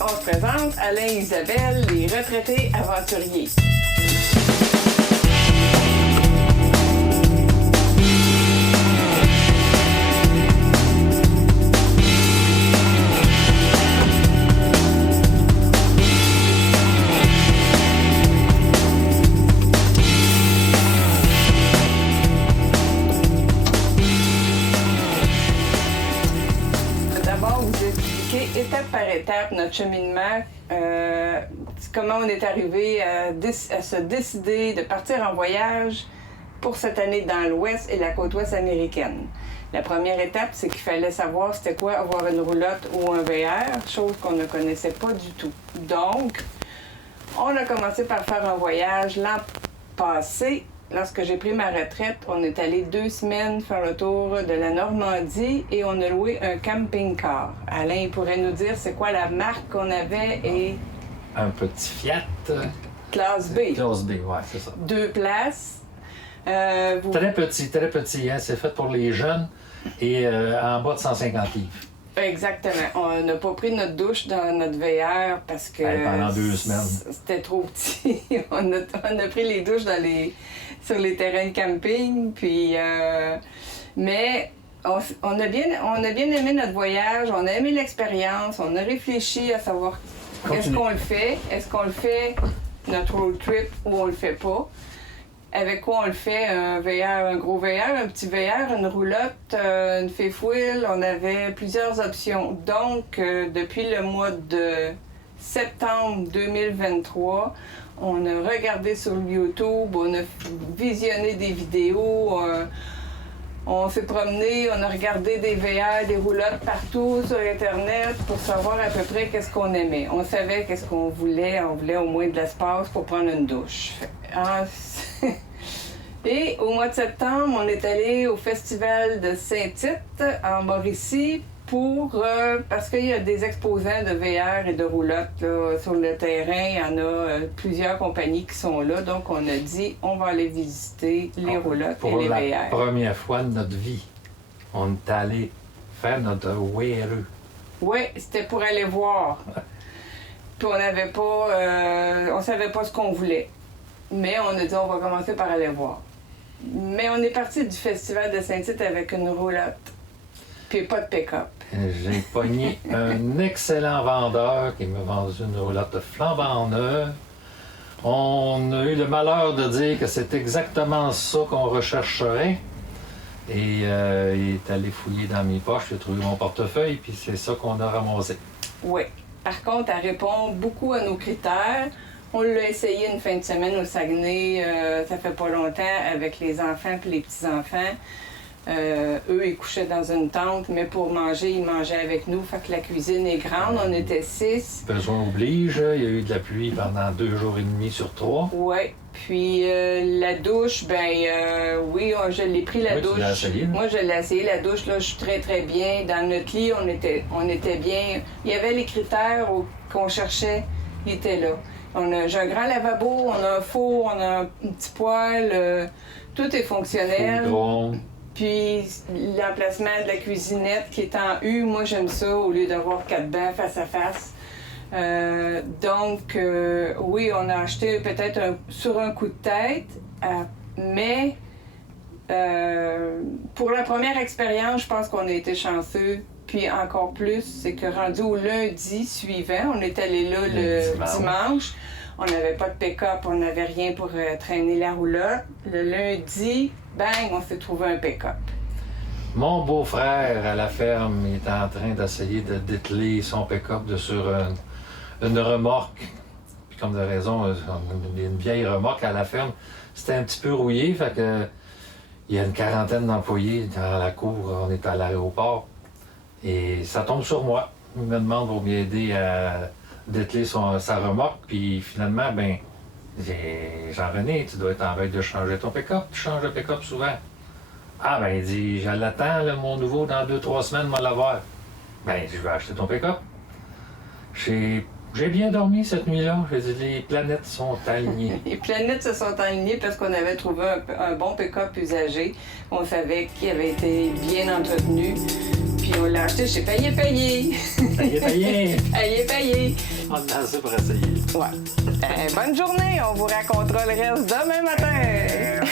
On se présente Alain et Isabelle, les retraités aventuriers. Étape par étape, notre cheminement, comment on est arrivé à se décider de partir en voyage pour cette année dans l'Ouest et la côte ouest américaine. La première étape, c'est qu'il fallait savoir c'était quoi avoir une roulotte ou un VR, chose qu'on ne connaissait pas du tout. Donc, on a commencé par faire un voyage l'an passé. Lorsque j'ai pris ma retraite, on est allé 2 semaines faire le tour de la Normandie et on a loué un camping-car. Alain pourrait nous dire c'est quoi la marque qu'on avait et... Un petit Fiat. Classe B. Classe B, ouais, c'est ça. 2 places. Très petit, hein? C'est fait pour les jeunes et en bas de 150 livres. Exactement. On n'a pas pris notre douche dans notre VR parce que... pendant 2 semaines. C'était trop petit. on a pris les douches sur les terrains de camping, puis... mais on a bien aimé notre voyage, on a aimé l'expérience, on a réfléchi à savoir est-ce qu'on le fait, notre road trip, ou on le fait pas. Avec quoi on le fait? Un VR, un gros VR, un petit VR, une roulotte, une fifth wheel. On avait plusieurs options. Donc, depuis le mois de septembre 2023, on a regardé sur YouTube, on a visionné des vidéos, on s'est promené, on a regardé des VR, des roulottes partout sur Internet pour savoir à peu près qu'est-ce qu'on aimait. On savait qu'est-ce qu'on voulait. On voulait au moins de l'espace pour prendre une douche. Et au mois de septembre, on est allé au festival de Saint-Tite en Mauricie parce qu'il y a des exposants de VR et de roulottes là, sur le terrain. Il y en a plusieurs compagnies qui sont là. Donc, on a dit, on va aller visiter les roulottes et les VR. Pour la première fois de notre vie, on est allé faire notre WRE. Oui, c'était pour aller voir. Puis on n'avait pas... on savait pas ce qu'on voulait. Mais on a dit, on va commencer par aller voir. Mais on est parti du festival de Saint-Tite avec une roulotte. Puis pas de pick-up. J'ai pogné un excellent vendeur qui m'a vendu une roulotte flambant neuve. On a eu le malheur de dire que c'est exactement ça qu'on rechercherait. Et il est allé fouiller dans mes poches, il a trouvé mon portefeuille, puis c'est ça qu'on a ramassé. Oui. Par contre, elle répond beaucoup à nos critères. On l'a essayé une fin de semaine au Saguenay, ça fait pas longtemps, avec les enfants puis les petits-enfants. Eux, ils couchaient dans une tente, mais pour manger, ils mangeaient avec nous. Fait que la cuisine est grande, on était 6. Besoin oblige, il y a eu de la pluie pendant 2 jours et demi sur 3. Oui. Puis la douche, oui, je l'ai pris la douche. Tu l'as essayé, moi, je l'ai essayé, la douche, là, je suis très, très bien. Dans notre lit, on était bien. Il y avait les critères qu'on cherchait, ils étaient là. J'ai un grand lavabo, on a un four, on a un petit poêle, tout est fonctionnel. Foudron. Puis l'emplacement de la cuisinette qui est en U, moi j'aime ça au lieu d'avoir 4 bancs face à face. Donc, oui, on a acheté peut-être sur un coup de tête, mais pour la première expérience, je pense qu'on a été chanceux. Puis encore plus, c'est que rendu au lundi suivant, on est allé là le dimanche. On n'avait pas de pick-up, on n'avait rien pour traîner la roulotte. Le lundi, bang, on s'est trouvé un pick-up. Mon beau-frère à la ferme est en train d'essayer de dételer son pick-up sur une remorque. Puis comme de raison, une vieille remorque à la ferme, c'était un petit peu rouillé, fait que il y a une quarantaine d'employés dans la cour, on est à l'aéroport. Et ça tombe sur moi. Il me demande pour m'aider à dételer sa remorque. Puis finalement, Jean-René, tu dois être en veille de changer ton pick-up. Tu changes de pick-up souvent. Ah, il dit, je l'attends, mon nouveau, dans 2-3 semaines, moi l'avoir. Je vais acheter ton pick-up. J'ai bien dormi cette nuit-là. J'ai dit, les planètes sont alignées. Les planètes se sont alignées parce qu'on avait trouvé un bon pick-up usagé. On savait qu'il avait été bien entretenu. Puis on l'a acheté chez Payé. Payé. Payé. On a assez pour essayer. Ouais. Bonne journée, on vous racontera le reste demain matin.